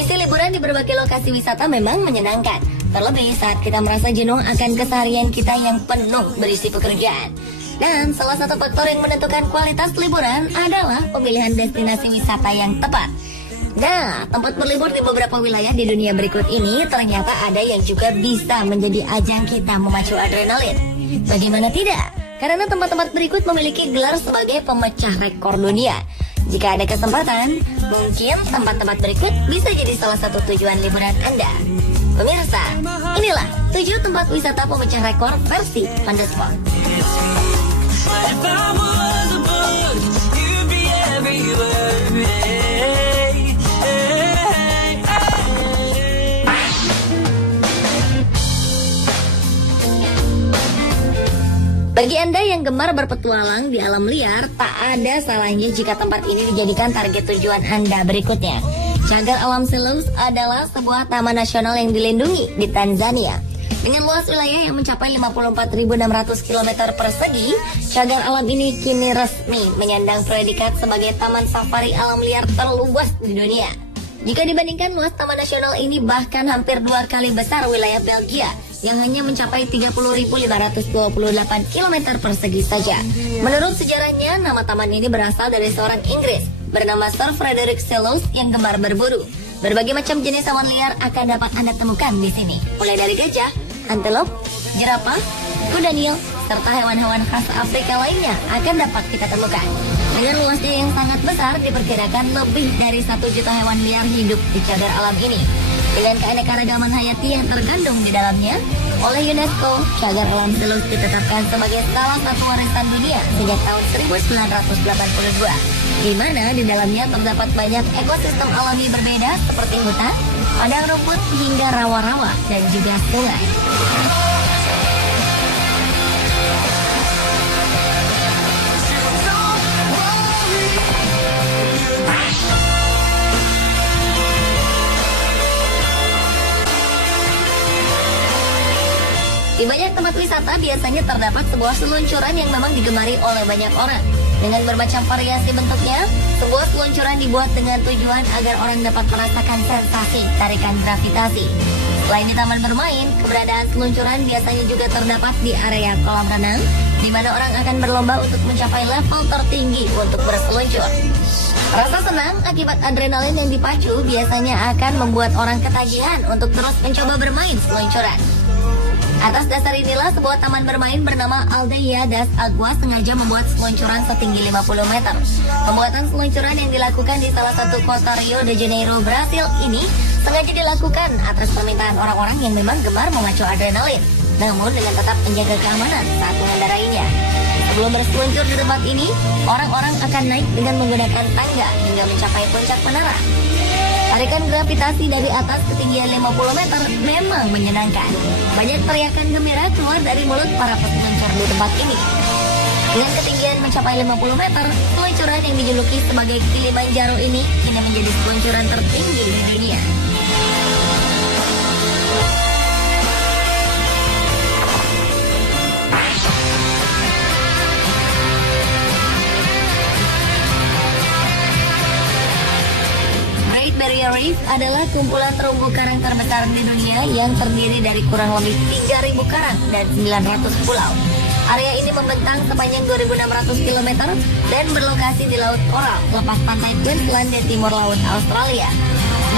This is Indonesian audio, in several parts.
Mengisi liburan di berbagai lokasi wisata memang menyenangkan. Terlebih saat kita merasa jenuh akan keseharian kita yang penuh berisi pekerjaan. Dan salah satu faktor yang menentukan kualitas liburan adalah pemilihan destinasi wisata yang tepat. Nah, tempat berlibur di beberapa wilayah di dunia berikut ini ternyata ada yang juga bisa menjadi ajang kita memacu adrenalin. Bagaimana tidak? Karena tempat-tempat berikut memiliki gelar sebagai pemecah rekor dunia. Jika ada kesempatan, mungkin tempat-tempat berikut bisa jadi salah satu tujuan liburan Anda. Pemirsa, inilah 7 tempat wisata pemecah rekor versi On The Spot. Bagi Anda yang gemar berpetualang di alam liar, tak ada salahnya jika tempat ini dijadikan target tujuan Anda berikutnya. Cagar Alam Selous adalah sebuah taman nasional yang dilindungi di Tanzania. Dengan luas wilayah yang mencapai 54.600 km persegi, cagar alam ini kini resmi menyandang predikat sebagai taman safari alam liar terluas di dunia. Jika dibandingkan luas taman nasional ini bahkan hampir 2 kali besar wilayah Belgia yang hanya mencapai 30.528 km persegi saja. Menurut sejarahnya, nama taman ini berasal dari seorang Inggris bernama Sir Frederick Selous yang gemar berburu. Berbagai macam jenis hewan liar akan dapat Anda temukan di sini, mulai dari gajah, antelope, jerapah, kuda nil, serta hewan-hewan khas Afrika lainnya akan dapat kita temukan. Dengan luasnya yang sangat besar, diperkirakan lebih dari 1 juta hewan liar hidup di cagar alam ini. Dengan keanekaragaman hayati yang terkandung di dalamnya, oleh UNESCO, cagar alam Selous ditetapkan sebagai salah satu warisan dunia sejak tahun 1982, di mana di dalamnya terdapat banyak ekosistem alami berbeda seperti hutan, padang rumput, hingga rawa-rawa dan juga sungai. Di banyak tempat wisata biasanya terdapat sebuah seluncuran yang memang digemari oleh banyak orang. Dengan bermacam variasi bentuknya, sebuah seluncuran dibuat dengan tujuan agar orang dapat merasakan sensasi tarikan gravitasi. Selain di taman bermain, keberadaan seluncuran biasanya juga terdapat di area kolam renang, di mana orang akan berlomba untuk mencapai level tertinggi untuk berseluncur. Rasa senang akibat adrenalin yang dipacu biasanya akan membuat orang ketagihan untuk terus mencoba bermain seluncuran. Atas dasar inilah sebuah taman bermain bernama Aldeia das Águas sengaja membuat seluncuran setinggi 50 meter. Pembuatan seluncuran yang dilakukan di salah satu kota Rio de Janeiro, Brasil ini sengaja dilakukan atas permintaan orang-orang yang memang gemar memacu adrenalin, namun dengan tetap menjaga keamanan saat mengendarainya. Sebelum berseluncur di tempat ini, orang-orang akan naik dengan menggunakan tangga hingga mencapai puncak menara. Tarikan gravitasi dari atas ketinggian 50 meter memang menyenangkan. Banyak teriakan gembira keluar dari mulut para peseluncur di tempat ini. Dengan ketinggian mencapai 50 meter, seluncuran yang dijuluki sebagai Kilimanjaro ini kini menjadi seluncuran tertinggi di dunia. Barrier Reef adalah kumpulan terumbu karang terbesar di dunia yang terdiri dari kurang lebih 3.000 karang dan 900 pulau. Area ini membentang sepanjang 2.600 km dan berlokasi di Laut Coral, lepas pantai Queensland di timur laut Australia.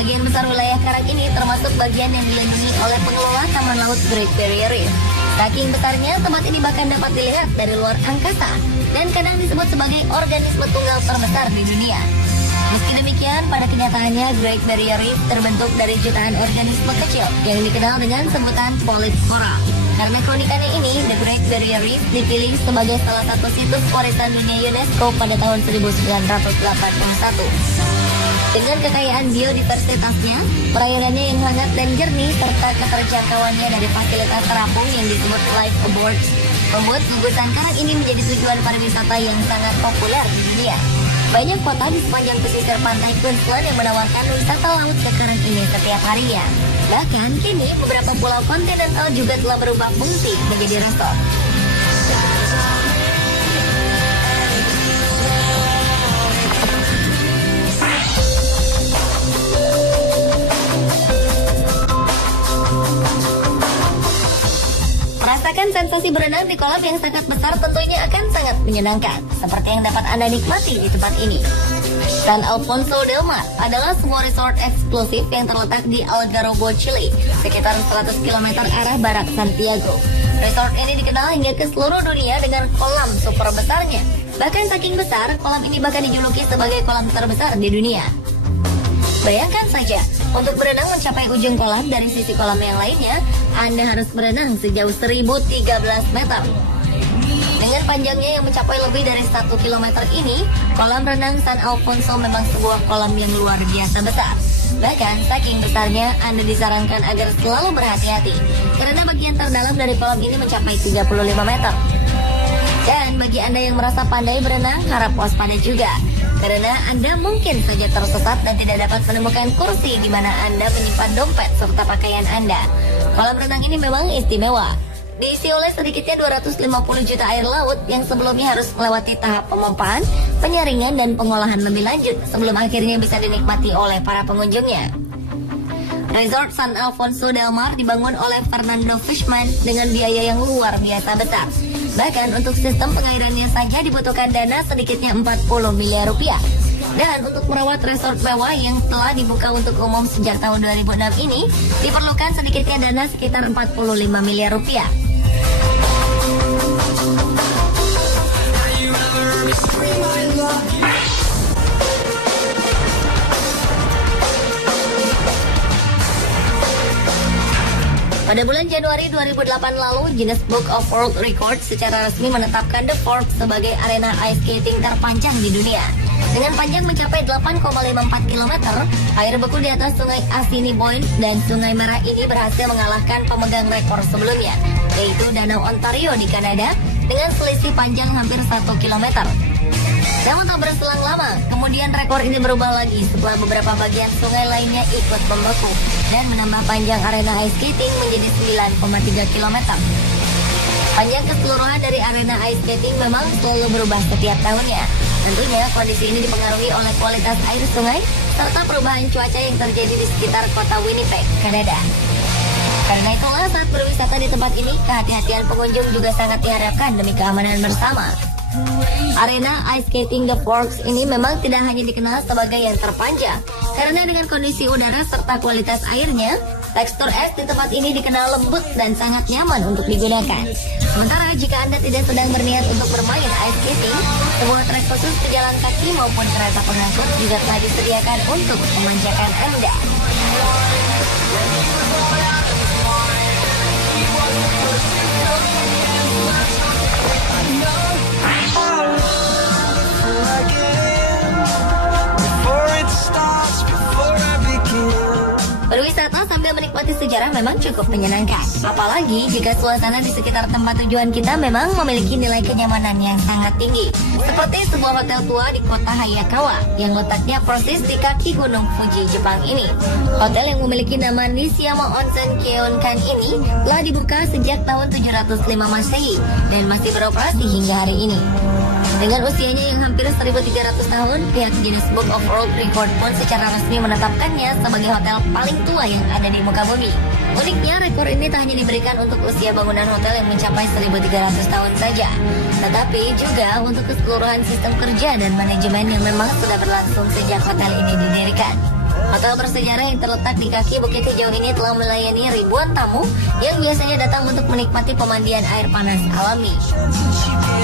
Bagian besar wilayah karang ini termasuk bagian yang dilindungi oleh pengelola Taman Laut Great Barrier Reef. Saking besarnya, tempat ini bahkan dapat dilihat dari luar angkasa dan kadang disebut sebagai organisme tunggal terbesar di dunia. Meski demikian, pada kenyataannya Great Barrier Reef terbentuk dari jutaan organisme kecil yang dikenal dengan sebutan polip coral. Karena keunikannya ini, The Great Barrier Reef dipilih sebagai salah satu situs warisan dunia UNESCO pada tahun 1981. Dengan kekayaan biodiversitasnya, perairannya yang hangat dan jernih, serta keterjangkauannya dari fasilitas terapung yang disebut life aboard, membuat gugusan karang ini menjadi tujuan pariwisata yang sangat populer di dunia. Banyak kota di sepanjang pesisir pantai Queensland yang menawarkan wisata laut ke karang ini setiap harinya. Bahkan kini beberapa pulau kontinental juga telah berubah fungsi menjadi resort. Merasakan sensasi berenang di kolam yang sangat besar tentunya akan sangat menyenangkan, seperti yang dapat Anda nikmati di tempat ini. San Alfonso del Mar adalah sebuah resort eksklusif yang terletak di Algarrobo, Chile, sekitar 100 km arah barat Santiago. Resort ini dikenal hingga ke seluruh dunia dengan kolam super besarnya. Bahkan saking besar, kolam ini bahkan dijuluki sebagai kolam terbesar di dunia. Bayangkan saja, untuk berenang mencapai ujung kolam dari sisi kolam yang lainnya, Anda harus berenang sejauh 1013 meter. Dengan panjangnya yang mencapai lebih dari 1 km ini, kolam renang San Alfonso memang sebuah kolam yang luar biasa besar. Bahkan saking besarnya, Anda disarankan agar selalu berhati-hati, karena bagian terdalam dari kolam ini mencapai 35 meter. Dan bagi Anda yang merasa pandai berenang, harap waspada juga, karena Anda mungkin saja tersesat dan tidak dapat menemukan kursi di mana Anda menyimpan dompet serta pakaian Anda. Kolam renang ini memang istimewa. Diisi oleh sedikitnya 250 juta air laut yang sebelumnya harus melewati tahap pemompaan, penyaringan, dan pengolahan lebih lanjut sebelum akhirnya bisa dinikmati oleh para pengunjungnya. Resort San Alfonso del Mar dibangun oleh Fernando Fishman dengan biaya yang luar biasa besar. Bahkan untuk sistem pengairannya saja dibutuhkan dana sedikitnya 40 miliar rupiah. Dan untuk merawat resort mewah yang telah dibuka untuk umum sejak tahun 2006 ini, diperlukan sedikitnya dana sekitar 45 miliar rupiah. Pada bulan Januari 2008 lalu, Guinness Book of World Records secara resmi menetapkan The Forks sebagai arena ice skating terpanjang di dunia. Dengan panjang mencapai 8,54 km, air beku di atas sungai Assiniboine dan Sungai Merah ini berhasil mengalahkan pemegang rekor sebelumnya, yaitu Danau Ontario di Kanada, dengan selisih panjang hampir 1 km. Namun tak berselang lama, kemudian rekor ini berubah lagi setelah beberapa bagian sungai lainnya ikut membeku dan menambah panjang arena ice skating menjadi 9,3 km. Panjang keseluruhan dari arena ice skating memang selalu berubah setiap tahunnya. Tentunya kondisi ini dipengaruhi oleh kualitas air sungai serta perubahan cuaca yang terjadi di sekitar kota Winnipeg, Kanada. Karena itulah saat berwisata di tempat ini, kehati-hatian pengunjung juga sangat diharapkan demi keamanan bersama. Arena ice skating The Forks ini memang tidak hanya dikenal sebagai yang terpanjang, karena dengan kondisi udara serta kualitas airnya, tekstur es di tempat ini dikenal lembut dan sangat nyaman untuk digunakan. Sementara jika Anda tidak sedang berniat untuk bermain ice skating, sebuah trek khusus pejalan kaki maupun kereta pengangkut juga telah disediakan untuk memanjakan Anda. Berwisata sambil menikmati sejarah memang cukup menyenangkan. Apalagi jika suasana di sekitar tempat tujuan kita memang memiliki nilai kenyamanan yang sangat tinggi. Seperti sebuah hotel tua di kota Hayakawa yang letaknya persis di kaki Gunung Fuji, Jepang ini. Hotel yang memiliki nama Nishiyama Onsen Kyokan ini telah dibuka sejak tahun 705 Masehi dan masih beroperasi hingga hari ini. Dengan usianya yang hampir 1.300 tahun, pihak Guinness Book of World Records pun secara resmi menetapkannya sebagai hotel paling tua yang ada di muka bumi. Uniknya, rekor ini tak hanya diberikan untuk usia bangunan hotel yang mencapai 1.300 tahun saja, tetapi juga untuk keseluruhan sistem kerja dan manajemen yang memang sudah berlangsung sejak hotel ini didirikan. Hotel bersejarah yang terletak di kaki Bukit Hijau ini telah melayani ribuan tamu yang biasanya datang untuk menikmati pemandian air panas alami.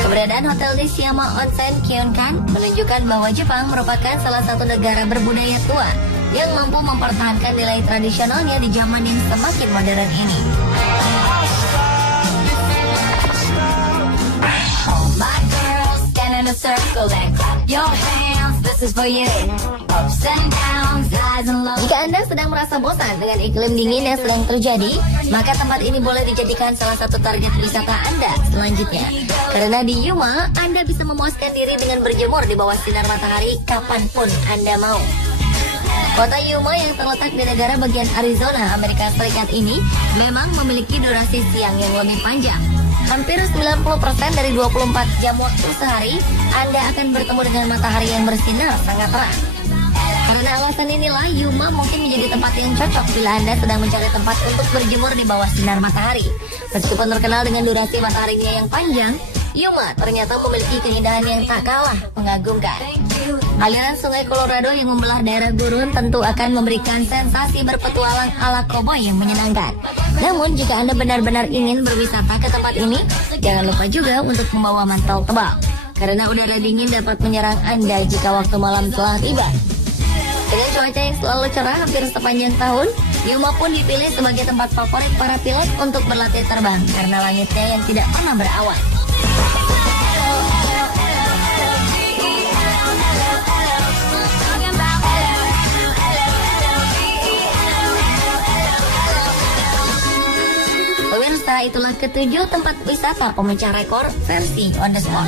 Keberadaan Hotel Nishiyama Onsen Kyokan menunjukkan bahwa Jepang merupakan salah satu negara berbudaya tua yang mampu mempertahankan nilai tradisionalnya di zaman yang semakin modern ini. My girls stand in a circle and clap your hands. This is for you. Ups and downs, highs and lows. Jika Anda sedang merasa bosan dengan iklim dingin yang sedang terjadi, maka tempat ini boleh dijadikan salah satu target wisata Anda selanjutnya. Karena di Yuma, Anda bisa memuaskan diri dengan berjemur di bawah sinar matahari kapanpun Anda mau. Kota Yuma yang terletak di negara bagian Arizona, Amerika Serikat ini memang memiliki durasi siang yang lebih panjang. Hampir 90% dari 24 jam waktu sehari, Anda akan bertemu dengan matahari yang bersinar sangat terang. Karena Karena alasan inilah Yuma mungkin menjadi tempat yang cocok bila Anda sedang mencari tempat untuk berjemur di bawah sinar matahari. Meskipun terkenal dengan durasi mataharinya yang panjang, Yuma ternyata memiliki keindahan yang tak kalah mengagumkan. Aliran sungai Colorado yang membelah daerah gurun tentu akan memberikan sensasi berpetualang ala koboi yang menyenangkan. Namun jika Anda benar-benar ingin berwisata ke tempat ini, jangan lupa juga untuk membawa mantel tebal. Karena udara dingin dapat menyerang Anda jika waktu malam telah tiba. Dengan cuaca yang selalu cerah hampir sepanjang tahun, Yuma pun dipilih sebagai tempat favorit para pilot untuk berlatih terbang karena langitnya yang tidak pernah berawan. Pemirsa, itulah ketujuh tempat wisata pemecah rekor versi On The Spot.